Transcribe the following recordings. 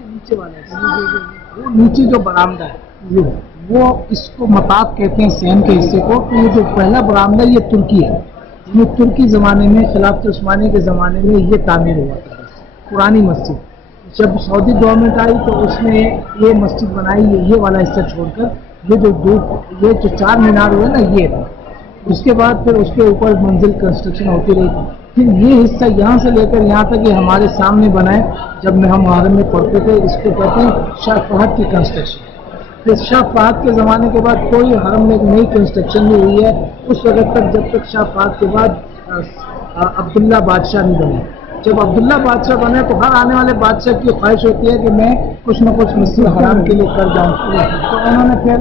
नीचे वाला वो नीचे जो बरामदा है वो इसको मताब कहते हैं सहन के हिस्से को। तो ये जो पहला बरामदा ये तुर्की है। ये तुर्की ज़माने में खिलाफत उस्मानी के ज़माने में ये तामीर हुआ था, पुरानी मस्जिद। जब सऊदी गवर्नमेंट आई तो उसने ये मस्जिद बनाई, ये वाला हिस्सा छोड़कर ये जो 4 मीनार हुए ना ये था। उसके बाद फिर उसके ऊपर मंजिल कंस्ट्रक्शन होती रही। फिर ये हिस्सा यहाँ से लेकर यहाँ तक ये हमारे सामने बना है। जब हम हरम में पढ़ते थे इसको कहते हैं शाह फहद की कंस्ट्रक्शन। फिर शाह फहद के ज़माने के बाद कोई हरम में नई कंस्ट्रक्शन नहीं हुई है उस वक्त तक, जब तक शाह फहद के बाद अब्दुल्ला बादशाह नहीं बने। जब अब्दुल्ला बादशाह बने तो हर आने वाले बादशाह की ख्वाहिश होती है कि मैं कुछ न कुछ मस्जिद हराम के लिए कर जाऊँ। तो उन्होंने फिर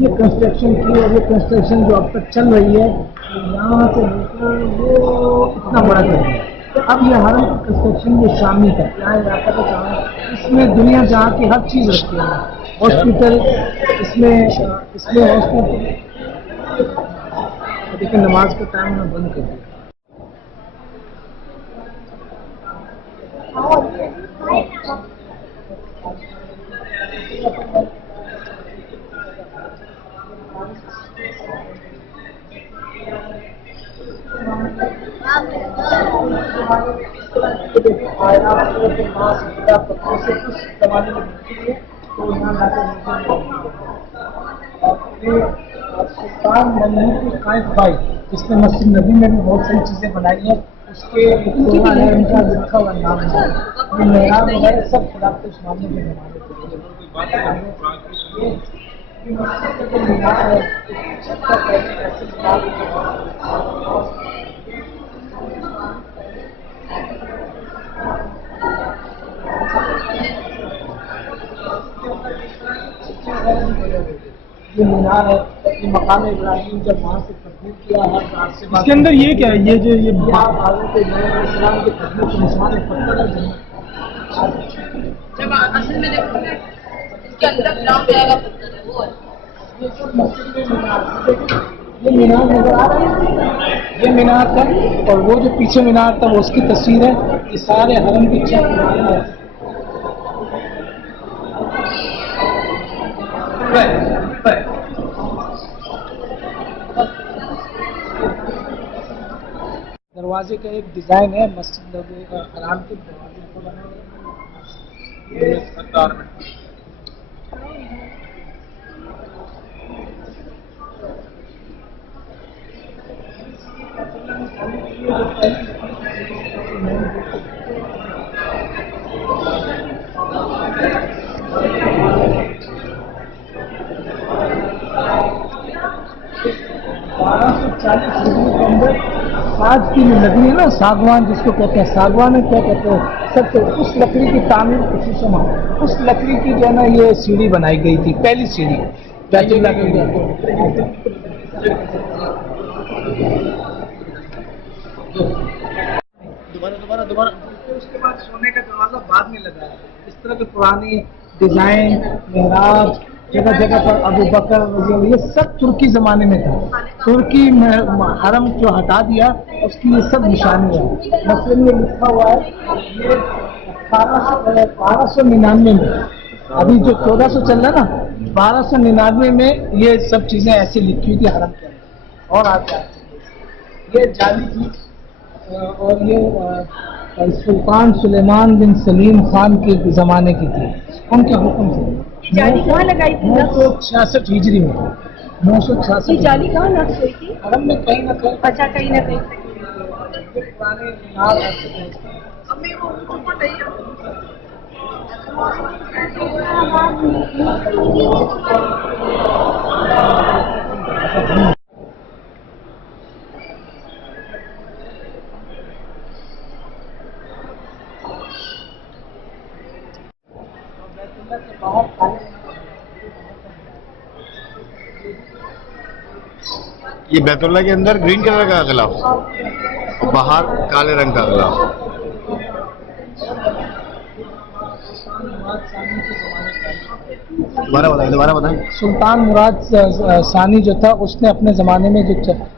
ये कंस्ट्रक्शन की और ये कंस्ट्रक्शन जो अब तक चल रही है यहाँ से लेकर वो इतना बड़ा कर दिया। तो अब ये हरम की कंस्ट्रक्शन जो शामी था, यहाँ इलाका का चाहे इसमें दुनिया जहाँ की हर चीज़ रखी है। हॉस्पिटल इसमें हॉस्पिटल। देखिए नमाज का टाइम में बंद कर दिया। इसने मस्जिद नबी में भी बहुत सारी चीजें बनाई है। उसके उनका लिखा हुआ नाम है, ये मेहराब वगैरह सब खिलाफत उस्मानी के जमाने ये मीनार है। ये मकाम इब्राहिम जब वहाँ से तब्दील किया है तो इसके अंदर ये क्या है, ये जो ये इस्लाम के तब्दील के निशान पत्थर है। जब असल में देखोगे इसके अंदर ब्लॉक जाएगा पत्थर है वो है। ये जो मस्जिद में मीनार, ये मीनार नजर आ रहा है, ये मीनार था और वो जो पीछे मीनार था वो उसकी तस्वीर है। ये सारे हरम की छत है। दरवाजे का एक डिजाइन है मस्जिद हराम के दरवाजे को बना के अंदर साग की लकड़ी है ना, सागवान जिसको कहते हैं, सागवान में क्या कहते हैं सब, तो उस लकड़ी की तामीर खुसूसन, उस लकड़ी की जो है ना ये सीढ़ी बनाई गई थी, पहली सीढ़ी बैतुल्लाह की। दोबारा दोबारा फिर उसके बाद सोने का दरवाजा बाद में लगाया। इस तरह के पुरानी डिजाइन, मेहराब, जगह जगह पर अबू बकर रज़ी अल्लाह, ये सब तुर्की जमाने में था। तुर्की हरम जो हटा दिया उसकी ये सब निशानी है। मसलन ये लिखा हुआ है, ये 1299 में, अभी जो 1400 चल रहा है ना, 1299 में ये सब चीजें ऐसी लिखी हुई थी हरम के अंदर। और आगे ये जाली थी, और ये सुल्तान सुलेमान बिन सलीम खान के जमाने की थी, उनके हुक्म से। जाली कहाँ लगाई थी? 966 हिजरी में, 966 ये जाली कहाँ नक्श हुई थी? हरम में कहीं ना कहीं। अच्छा, कहीं ना कहीं। पुराने मीनार ऐसे थे। अम्मी वो ऊपर नहीं है। ये बैतुल्ला के अंदर ग्रीन कलर का गिलाफ और बाहर काले रंग का गिलाफ। दोबारा बताएं। सुल्तान मुराद सानी जो था, उसने अपने ज़माने में जो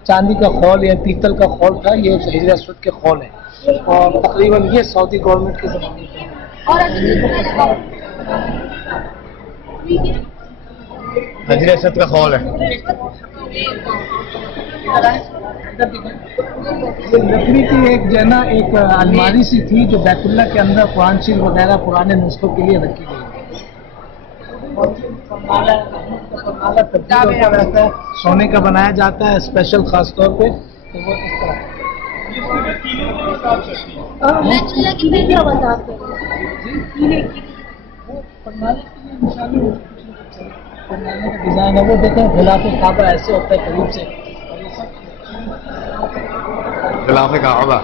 चांदी का खौल या पीतल का खौल था, ये हिजर असवद के खौल है, और तकरीबन ये सऊदी गवर्नमेंट के ज़माने में। हजर असद का खौल है। ये लकड़ी की एक जो है ना, एक अलमारी सी थी जो बैतुल्ला के अंदर कुरान शरीफ वगैरह पुराने नुस्खों के लिए रखी गई है। और परनाला तब्दील होता रहता है, सोने का बनाया जाता है स्पेशल खास तौर पे, तो वो इस तरह। बैतुल्ला की पहली आवाज आप वो परनाले के लिए निशानी होती है, परनाले का डिजाइन है, वो देखें गिलाफ काबा ऐसे होता है करीब से, और ये सब गिलाफ काबा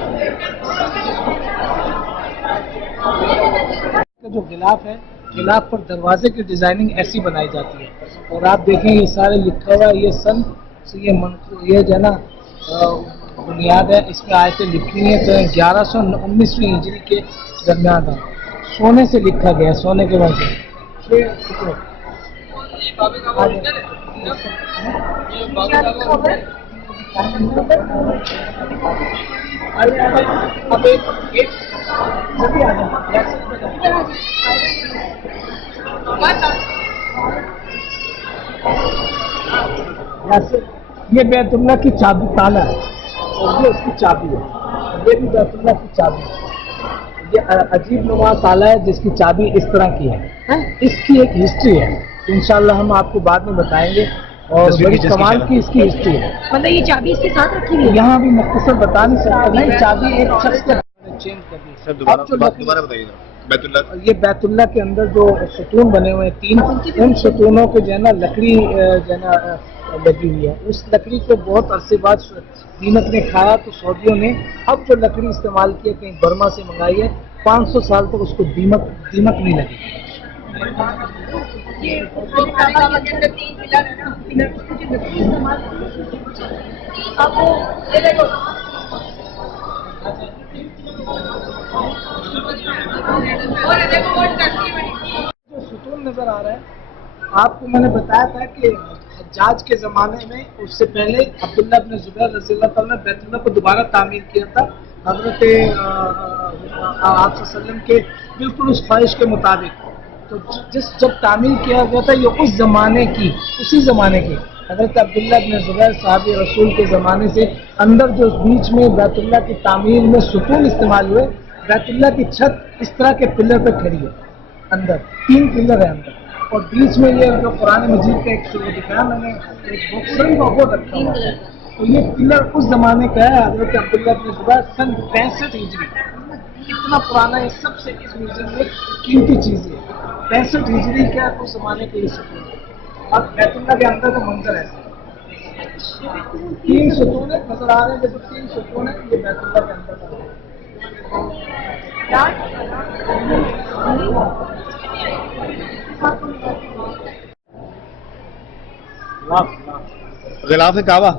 का जो गिलाफ है, गिलाफ पर दरवाजे की डिजाइनिंग ऐसी बनाई जाती है। और आप देखें ये सारे लिखा हुआ है, ये सन से ये जो है ना बुनियाद है, इसमें आयतें लिखी है तो 1119वीं हिजरी के दरमियान था। सोने से लिखा गया, सोने के वजह से। अब एक जल्दी आ जाए। ये बैतुल्ला की चाबी ताला है, और ये उसकी चाबी है। ये भी बैतुल्ला की चाबी है। ये अजीब नुमा ताला है जिसकी चाबी इस तरह की है। इसकी एक हिस्ट्री है, इंशाल्लाह हम आपको बाद में बताएंगे, और बड़ी कमाल की इसकी हिस्ट्री है। मतलब ये चाबी इसके साथ रखी हुई है? यहाँ भी मुख्तसर बता नहीं सकता, नहीं चाबी एक शख्स के चेंज कर दी। सर दोबारा बताइए। बैतुल्ला ये बैतुल्ला के अंदर जो सुतून बने हुए हैं 3, उन सुतूनों के जो है ना लकड़ी जो है ना लगी हुई है। उस लकड़ी को बहुत अरसे बाद दीमक ने खाया, तो सऊदियों ने अब जो लकड़ी इस्तेमाल की है, कहीं बर्मा से मंगाई है, 500 साल तक उसको दीमक नहीं लगी। ये काबा के अंदर 3 पिलर है ना, पिलर को जो लकड़ी इस्तेमाल अब वो ये देखो और देखो वो टर्की बनी। जो सुतून नजर आ रहा है, आपको मैंने बताया था कि हज्जाज के ज़माने में, उससे पहले अब्दुल्ला इब्न ज़ुबैर रज़ियल्लाहु ताला ने बैतुल्ला को दोबारा तामीर किया था, हज़रत आप सल्लम के बिल्कुल उस ख्वाहिश के मुताबिक। तो जब तामीर किया गया था, ये उस ज़माने की, उसी ज़माने की हज़रत अब्दुल्ला इब्न ज़ुबैर साहब रसूल के ज़माने से अंदर जो बीच में बैतुल्ला की तामीर में सुतून इस्तेमाल हुए, बैतुल्ला की छत इस तरह के पिलर पर खड़ी है, अंदर 3 पिलर है अंदर, और बीच में ये जो पुराने मस्जिद का एक वो दिखाया मैंने, एक बॉक्सर वो रखा हुआ है। तो ये पिलर उस जमाने का है, हज़रत अब्दुल्ला इब्न ज़ुबैर सन 65 हिजरी, इतना पुराना है। सबसे इस म्यूजियम में कीमती चीज़ें 65 हिजरी क्या उस जमाने के लिए। और बैतुल्ला के अंदर का मंजर है, 3 सुतून नजर आ रहे हैं, जो 3 सुतून है, ये बैतुल्ला के अंदर का गिलाफ काबा।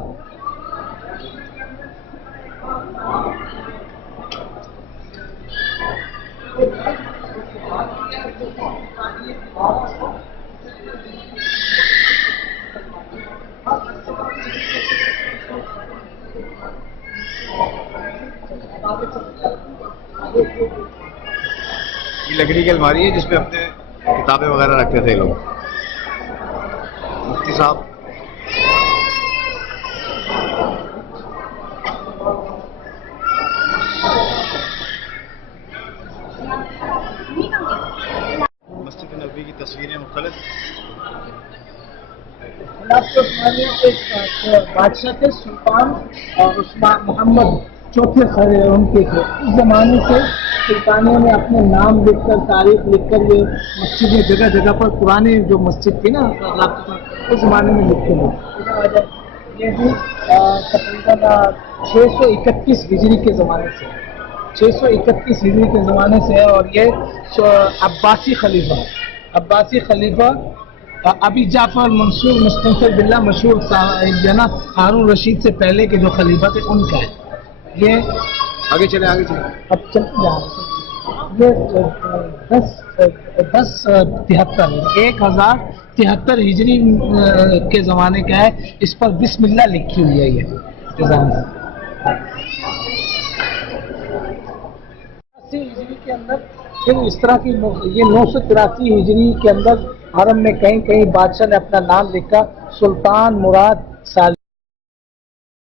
ये लकड़ी की अलमारी है जिसमें अपने किताबें वगैरह रखते थे लोग। मुफ्ती साहब मस्जिद नबवी की तस्वीरें मुख्तलिफ। खिलाफत उस्मानिया के बादशाह थे सुल्तान और उस्मान मोहम्मद चौथे खरे उनके थे। उस जमाने से सुल्तानियों ने अपने नाम लिखकर तारीख लिखकर ये मस्जिदें जगह जगह पर पुराने जो मस्जिद थी ना उस जमाने में लिखते हैं। ये भी तकरीबन 631 हिजरी के ज़माने से 631 हिजरी के ज़माने से है। और ये अब्बासी खलीफा अबी जाफर मंसूर मुस्तफर बिल्ला मशहूर जना हारून रशीद से पहले के जो खलीफा थे उनका है। ये आगे चले अब चलते जा रहे हैं। ये 1073 हिजरी के ज़माने का है। इस पर बिस्मिल्लाह लिखी हुई है। ये हिजरी के अंदर फिर इस तरह की ये 983 हिजरी के अंदर हरम में कहीं कहीं बादशाह ने अपना नाम लिखा सुल्तान मुराद साल